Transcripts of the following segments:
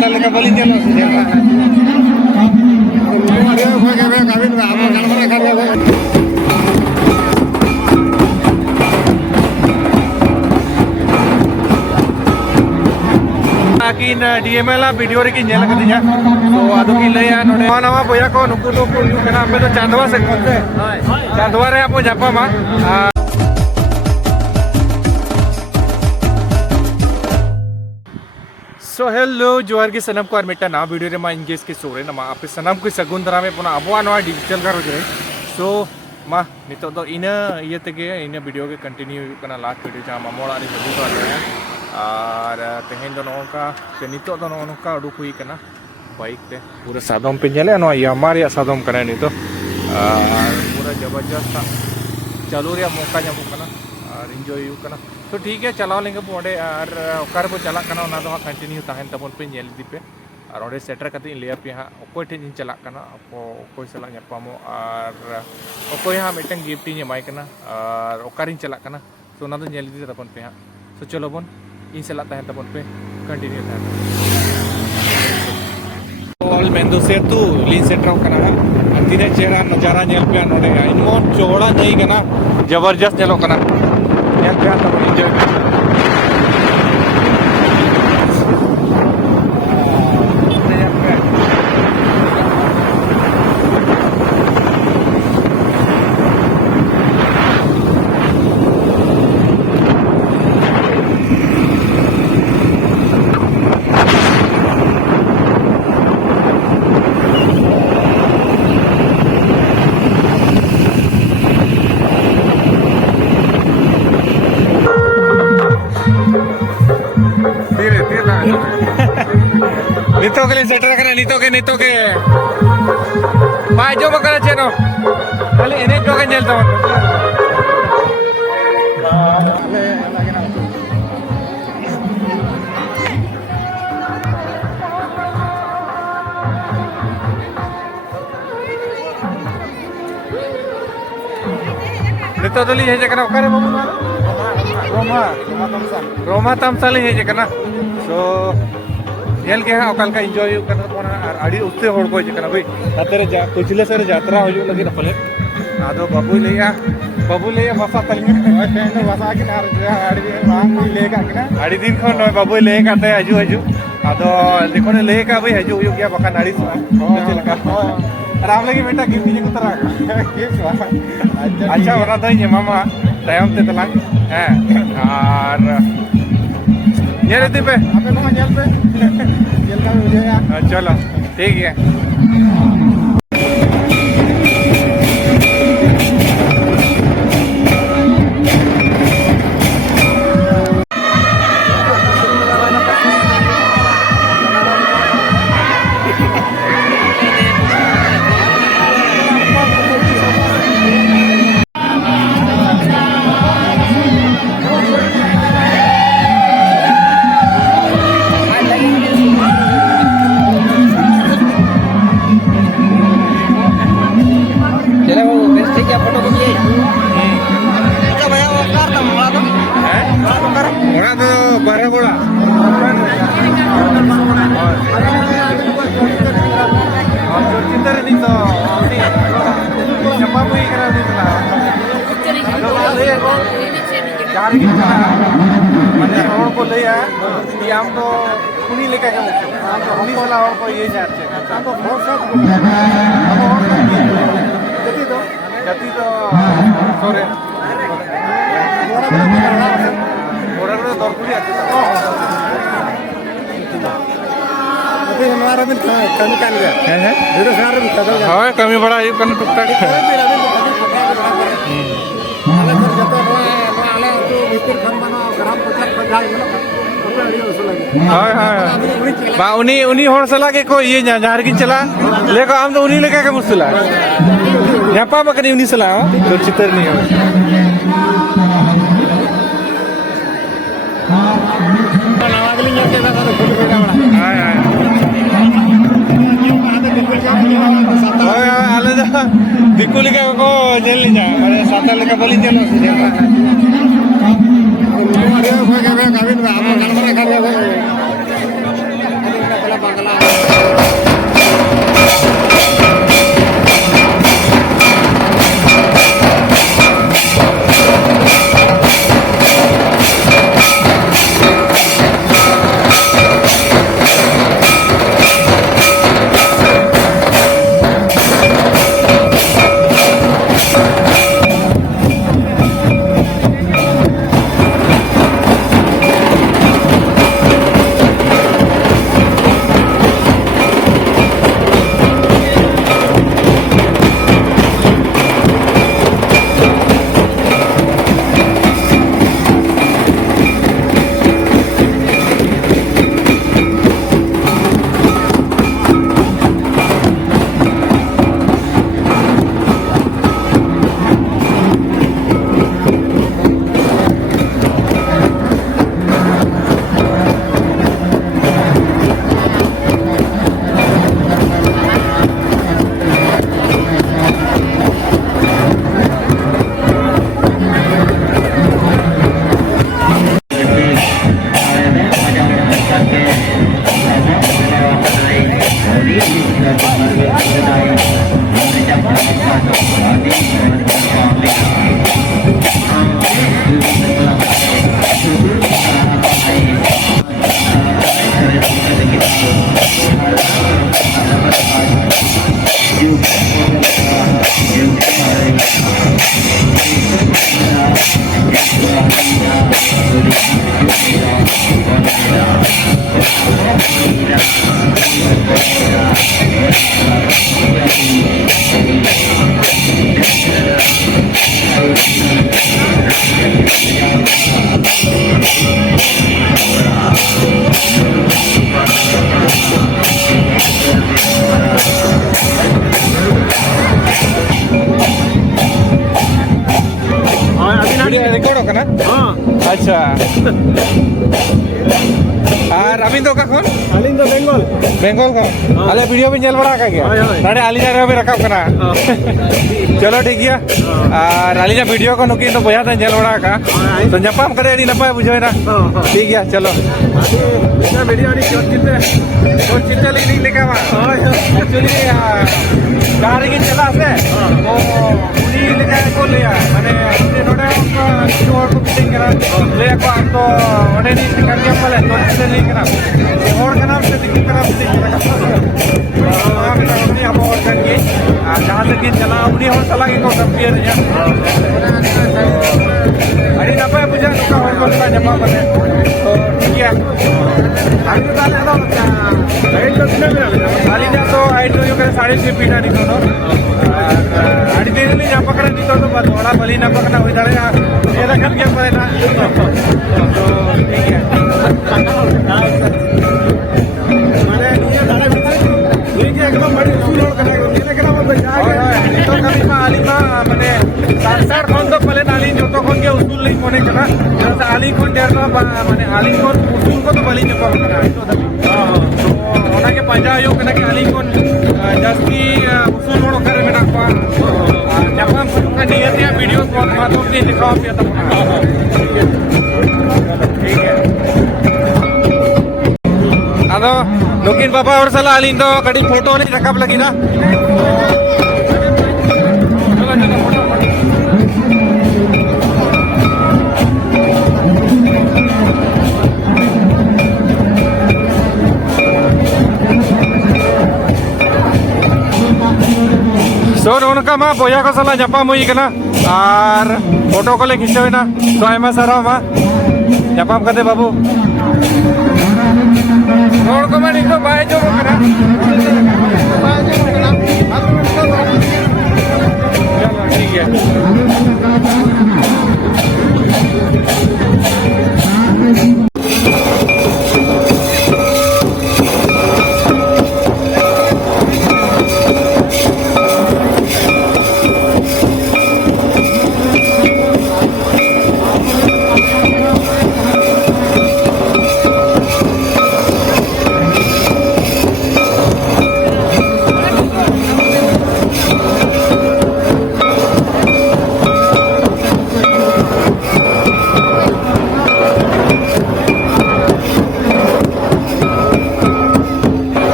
साता लेका बलिन चलो किन डीएमएल वीडियो रे की नेल कदिया तो आदो की लया नोडे नवा बोया को नुकु नुकु कना पे तो चांदवा से कोते चांदवा रे आपो जापा मा सो हेलो जोहार की सनम को मिटा ना वीडियो रे मा इंगेज के सोरे ना मा आपे सनम को सगुन दरा में पुना अबवा नवा डिजिटल कर जे सो मा नितो तो इना ये तेगे इना वीडियो के कंटिन्यू कना लास्ट वीडियो जा मामोड़ा रे हिजू तो और तेहेन दो नोका के नितो दो नोका उडुक हुई कना बाइक ते पूरा सादम पे नेले नो यामा रे सादम कना नितो पूरा जबरदस्त चालू रे मौका ᱧᱟᱢᱚᱜ कना और एंजॉय यू कना तो ठीक है चलाओ लेंगे बोडे और ओकार को चला कना ना तो कंटिन्यू ताहेन तबन पे नेल दी पे और ओडे सेटर कते ले पे हा ओकोय ठे इन चला कना ओकोय सला ᱧᱟᱯᱟᱢो और ओकोय हा मिटन गिफ्ट इन एमाय कना और ओकारिन चला कना तो ना तो नेल दी तबन पे हा तो चलो बोन इन सला ताहेन तबन पे कंटिन्यू ताहेन ऑल मेंदो से तू लिन सेटर कना अंतिने चेहरा नजारा नेल पे नोडे इन मोन चौड़ा नहीं कना जबरदस्त नेलो कना नेल पे तब एंजॉय नितो के लिए सेटर करना नितो के बाजो बकरा चेनो खाली एने जो के नेल तवन नितो तो ली हे जकना ओकारे बाबू रोमा तमसाली हे जकना सो नेल के ओकाल का एंजॉय करना कोना आड़ी उससे होड़ को जकना भाई अतरे जा पिछले सर यात्रा हो लगी न पले आदो बाबू लेया मसा तलिंग ट्रेन बसा के नार आड़ी मांग लेगा के ना आड़ी दिन खन नय बाबू ले काते हजू आदो देखो ने ले का भाई हजू हो गया बका नाड़ी से लगा राम लगी बेटा गिफ्ट जी कुतरा अच्छा ओना दई मामा टाइम ते तलांग है और ये रहती पे आपे को जेल पे जेल का हो जाएगा चलो ठीक है को ले आम तो उन्हीं लेकर के उन्हीं वाला और को ये जाते हैं तो बहुत सब जति तो सोरे बोरा बोरा दरपुरी आते अभी हमारा भी कमी कान गया है मेरे सारे भी कदल हां कमी बड़ा ये कन टुकटा उन्हीं हर सला के को ये जहार की चला लेको हम तो उन्हीं लेके के मुसला न्यापा बकनी उन्हीं सला तो चितर नहीं हो नवागली के साथ तो फोटो बेटा बड़ा हां हां आले जा दिकुली के को जेल नहीं जा अरे साता लेके बोली चलो रिकॉर्ड होगा ना अच्छा और अभी तो कौन अलिंग दो बेंगल बेंगल का अले वीडियो में जल बड़ा का क्या नारे आली जा रहे हो रखा करना चलो ठीक है और आली जा वीडियो को नुकी तो बोया था जल बड़ा का तो जपाम करे डी नपाय बुझो ना ठीक है चलो ना वीडियो डी तो चिंता ले लेका मा एक्चुअली गाड़ी की चला से तो उनी लेका को लिया माने उनी नोडे को और को फिटिंग करा ले को हम तो ओडे नी टिकट के पले तो से नहीं करा और का नाम से टिकट करा फिटिंग करा हम तो उनी अब और करके जहां तक ये चला उनी और चला के को सब पिए या अरे ना पाए मुझे तो और को जमा बने तो ठीक है आज तो डाले ना हाइट तो कितने खाली जा तो हाइट तो यो करे 6.5 फीट आ निको आड़ी दे ले जा पकड़ दी तो थोड़ा बली ना पकड़ना हो जाए ये रखन के पड़े ना तो ठीक है माने ये दादा ये के एकदम बड़ी उसूल और करना ये लेकिन अब बचा तो कभी मा आली मा माने 60 कोन तो पहले नाली जो तो कोन के उसूल नहीं कोने चला जैसे आली कोन डेर ना माने आली कोन उसूल को तो बली ने पकड़ना तो ओना के पंजा यो कना के आली कोन जस्ती उसूल मोड़ करे मेरा को जापान का नियत या वीडियो को माध्यम से दिखाओ पिया तो ठीक है अदो लोकिन बाबा और सला आली तो कड़ी फोटो नहीं रखा लगी ना so उनका मा बोया को सला जपा मुई कना और फोटो को ले खिंचो ना तो आयमा सारा मा जपाम करते बाबू और को मा निको बाय जो कना चलो ठीक है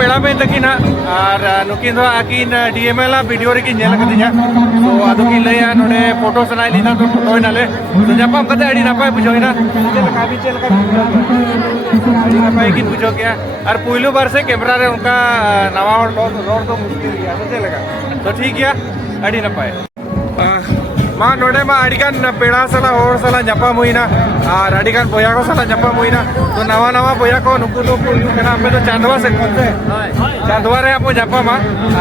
पेड़ा पे तकिना और नुकिन दो आकिन डीएमएल वीडियो रे की नेल कदिया तो आदो की लया नोडे फोटो सनाई लीना तो फोटो नाले तो जापाम कते अड़ी नापाय बुझोइना चेल लका अड़ी नापाय की बुझो गया और पुइलो बार से कैमरा रे उनका नवा रोड तो मुश्किल गया तो चेल लगा तो ठीक गया अड़ी नापाय मा नोडे मा अड़ीगान पेड़ा सला और सला जापाम हुईना और अड़ीगान बोया को सला जापाम हुईना तो नवा नवा बोया को नुकु नुकु केना पे तो चांदवा से कोते चांदवा रे आपो जापामा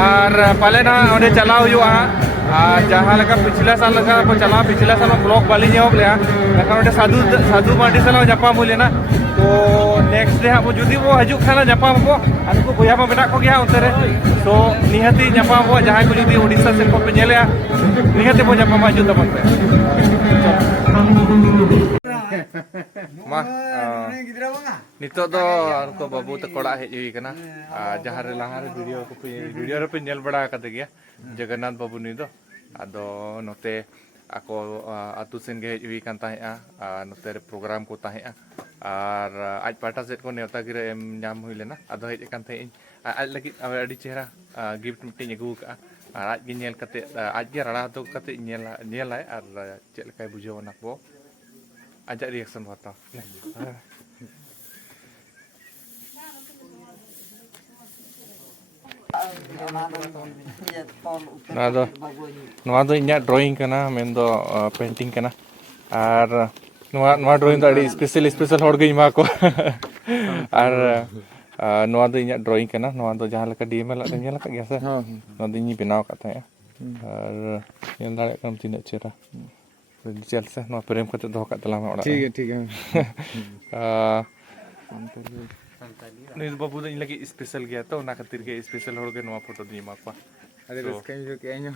और पाले ना ओडे चलाव हुआ जहाँ लगा पिछला साल लगा आपो चला पिछला साल ब्लॉग वाली जवाब लिया लेकिन ओडे साधु साधु माटी सला जापाम हुई लेना तो नेक्स्ट डे आपो जुदी वो हजू खाना जापाम को अनको बोया मा बेना को गया उतरे तो निहती जापाम वो जहाँ को जुदी ओडिशा से को पे नेले निहती वो जापाम हजू तबन पे मा नितो दो उनको बाबू तक कोड़ा हेज हुई कना जहाँ रे लहार वीडियो रे पे नेल बड़ा कते गया जगन्नाथ बाबू नी दो आदो नोते ako atu sen ge hej hui kan tahea note re program ko tahea ar aj pata set ko neuta gira em nyam hui lena ado hej kan the aj lagi adi chehra gift miting agu ka ar aj gi nyel kate aj ge rara to kate nyel ai ar chet lekai bujho anak bo ajak reaction hata नवा दो इन्या drawing करना main दो painting करना और नवा drawing तो अड़ी स्पेशल हॉर गई माँ को और नवा दो इन्या ड्राइंग करना नवा दो जहाँ लगा डीएमएल लगा न्या लगा गया से नवा दो इन्हीं बनाव करता है और ये दाड़े कम तीन चेहरा चल से नवा प्रेम करते दो का तला में ठीक है नहीं बाबू तो इन लगी स्पेशल गया तो ना खातिर के स्पेशल होड़ के नवा फोटो दी मापा अरे रस्का जो के आयो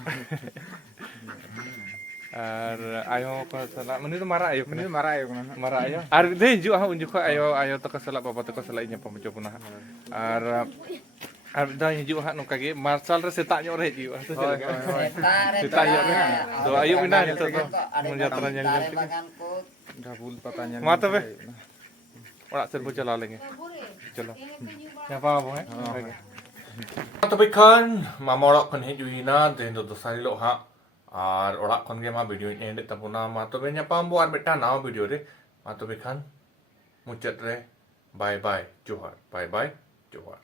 और आयो को सला मने तो मारा आयो कना मारा आयो और दे जो हा उन जो आयो तो सला बाबा तो सला इnya पमचो पुना और दा हिजु हा नोका गे मार्शल रे सेता ᱧᱚᱜ रे हिजु सेता ᱧᱚᱜ रे तो आयो बिना तो यात्रा nyel ढाबुल पता nyel मा तबे ओड़ा से चला लेंगे चलो nyapa apa है तबे खान मामा ओड़ा खन हेज हुईना तेन दो दोसारी लो हा और ओड़ा खन गे मा वीडियो एंड तबुना मा तबे nyapam bo ar meta nawa video रे मा तबे खान मुचत रे बाय बाय जोहार बाय बाय जोहार